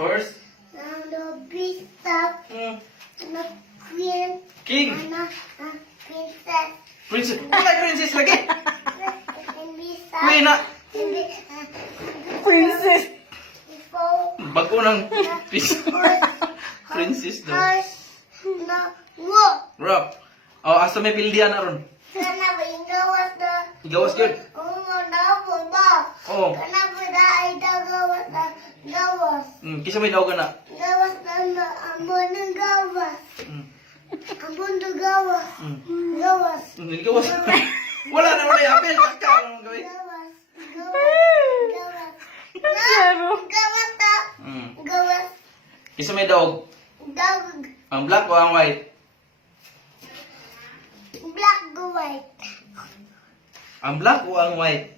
Horse. The beast. The queen. King. Princess. Princess. Wala princess lagi. And beast. Queen na. Princess. Bago ng princess daw. Horse. No. Wolf. Rock. Oh, asa may pildihan na ron. Sana ba yung gawas na? Gawas good. Dawas ba? Oh. Sana ba na ay gawas na? Gawas. Kisa may daw ka na. Gawas na ambon ng gawas. Ambon ng gawas. Gawas. Hindi gawas. Wala na wala yung apel. Kaka ang gawin. Gawas. Gawas. Gawas. Gawas na. Gawas. Kisa may dog. Dog. Ang black o ang white? Black go white. Ang black o ang white?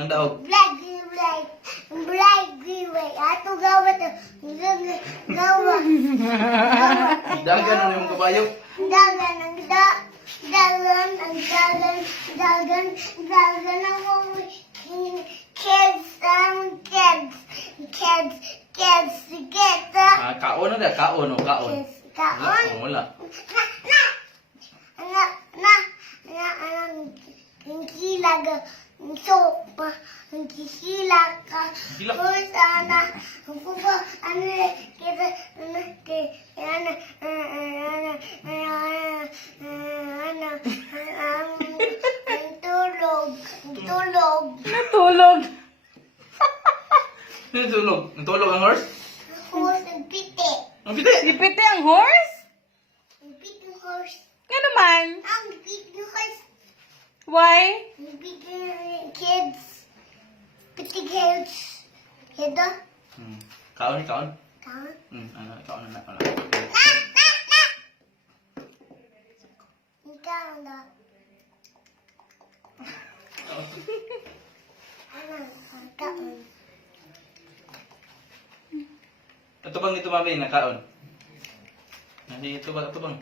Ang daog. Black go white. Black go white. Ato gawas na. Gawas. Dagan na yung kabayo. Dagan ang dagan ang kids Kaon na da. Kaon o kaon. kaon Wala. ang kilag sopa ang kilag ka Kilag? sana ang pupa kita tulog Natulog. Sino tulog? Natulog ang horse? horse ang piti Ang piti. Ipiti ang horse? ang piti horse Nga naman. ang piti horse Why? ang piti kids piti kids kida Kaon ni kaon. kaon Kaon na. ikaw na kaon Ito bang ito mami na kaon? Ito bang?